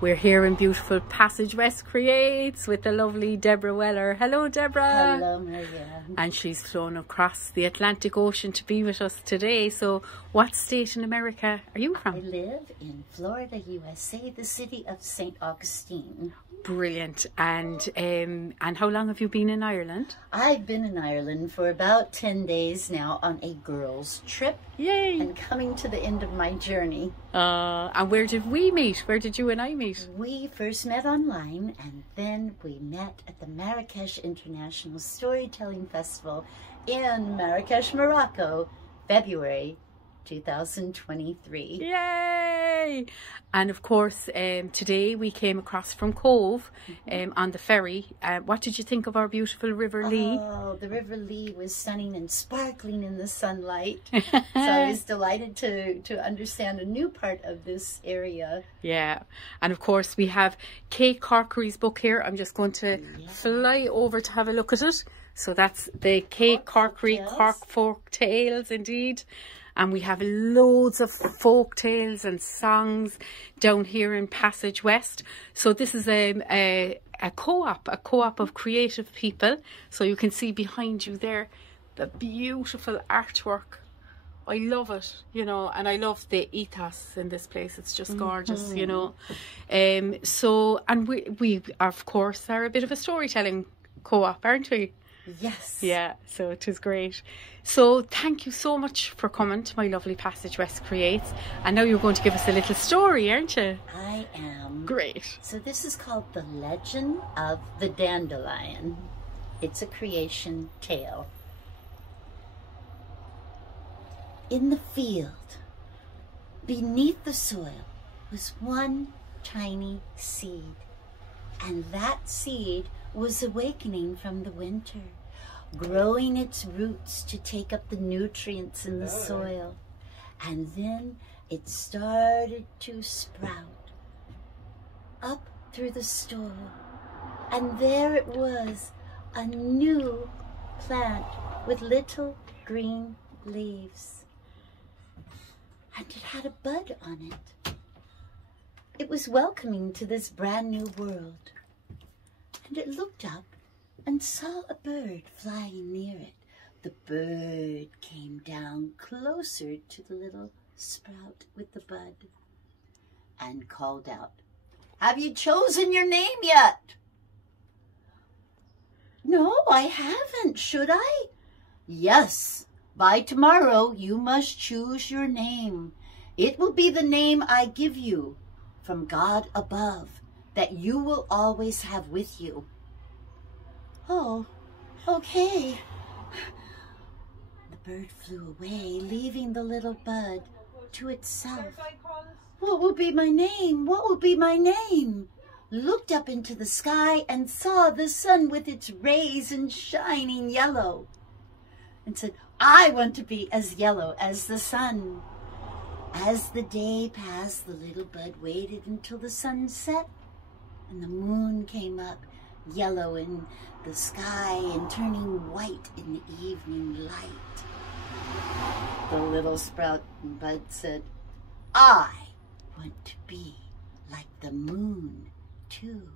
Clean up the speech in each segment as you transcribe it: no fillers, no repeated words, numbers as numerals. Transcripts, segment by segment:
We're here in beautiful Passage West Creates with the lovely Deborah Weller. Hello, Deborah. Hello, Maria. And she's flown across the Atlantic Ocean to be with us today. So what state in America are you from? I live in Florida, USA, the city of St. Augustine. Brilliant. And how long have you been in Ireland? I've been in Ireland for about 10 days now on a girls' trip. Yay! And coming to the end of my journey. And where did we meet? Where did you and I meet? We first met online, and then we met at the Marrakesh International Storytelling Festival in Marrakesh, Morocco, February 2023. Yay! And of course, today we came across from Cove on the ferry. What did you think of our beautiful River Lee? Oh, the River Lee was stunning and sparkling in the sunlight. So I was delighted to understand a new part of this area. Yeah. And of course, we have Kate Corkery's book here. I'm just going to fly over to have a look at it. So that's the Kate Corkery Cork Folk Tales, indeed. And we have loads of folk tales and songs down here in Passage West. So this is a co-op of creative people. So you can see behind you there the beautiful artwork. I love it, you know, and I love the ethos in this place. It's just gorgeous, you know. And we of course are a bit of a storytelling co-op, aren't we? Yes. Yeah, so it is great. So thank you so much for coming to my lovely Passage West Creates. And now you're going to give us a little story, aren't you? I am. Great. So this is called The Legend of the Dandelion. It's a creation tale. In the field, beneath the soil, was one tiny seed. And that seed was awakening from the winter, growing its roots to take up the nutrients in the soil. And then it started to sprout up through the soil. And there it was, a new plant with little green leaves. And it had a bud on it. It was welcoming to this brand new world. And it looked up and saw a bird flying near it. The bird came down closer to the little sprout with the bud and called out, "Have you chosen your name yet?" "No, I haven't. Should I?" "Yes. By tomorrow you must choose your name. It will be the name I give you from God above, that you will always have with you." "Oh, okay." The bird flew away, leaving the little bud to itself. "What will be my name? What will be my name?" Looked up into the sky and saw the sun with its rays and shining yellow, and said, "I want to be as yellow as the sun." As the day passed, the little bud waited until the sun set, and the moon came up, yellow in the sky and turning white in the evening light. The little sprout and bud said, "I want to be like the moon, too,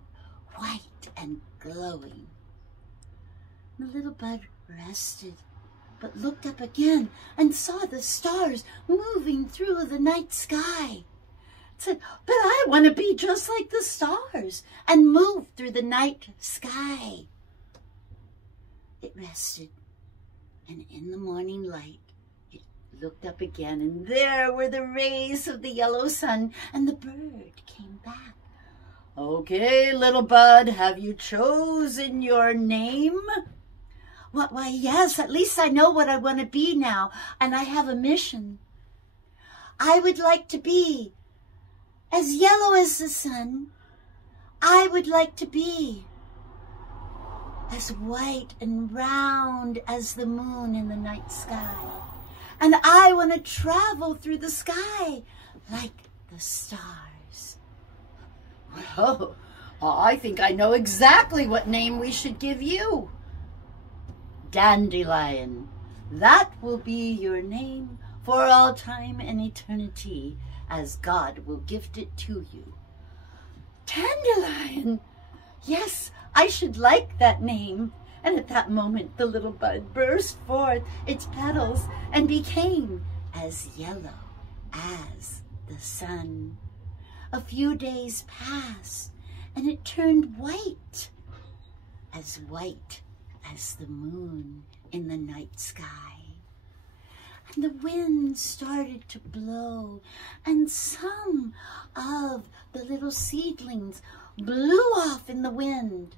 white and glowing." The little bud rested, but looked up again and saw the stars moving through the night sky. It said, "But I want to be just like the stars and move through the night sky." It rested, and in the morning light, it looked up again, and there were the rays of the yellow sun, and the bird came back. "Okay, little bud, have you chosen your name?" Why, yes, at least I know what I want to be now, and I have a mission. I would like to be as yellow as the sun. I would like to be as white and round as the moon in the night sky. And I want to travel through the sky like the stars. Well, I think I know exactly what name we should give you. Dandelion. That will be your name for all time and eternity, as God will gift it to you. Dandelion! Yes, I should like that name. And at that moment, the little bud burst forth its petals and became as yellow as the sun. A few days passed, and it turned white as the moon in the night sky. And the wind started to blow, and some of the little seedlings blew off in the wind,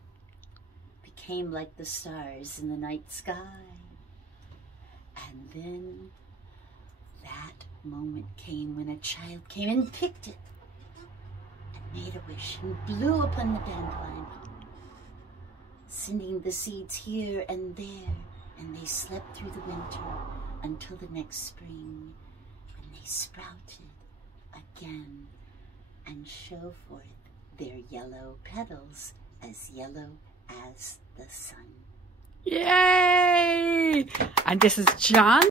became like the stars in the night sky. And then that moment came when a child came and picked it and made a wish and blew upon the dandelion, sending the seeds here and there, and they slept through the winter until the next spring, when they sprouted again and show forth their yellow petals as yellow as the sun. Yay! And this is John.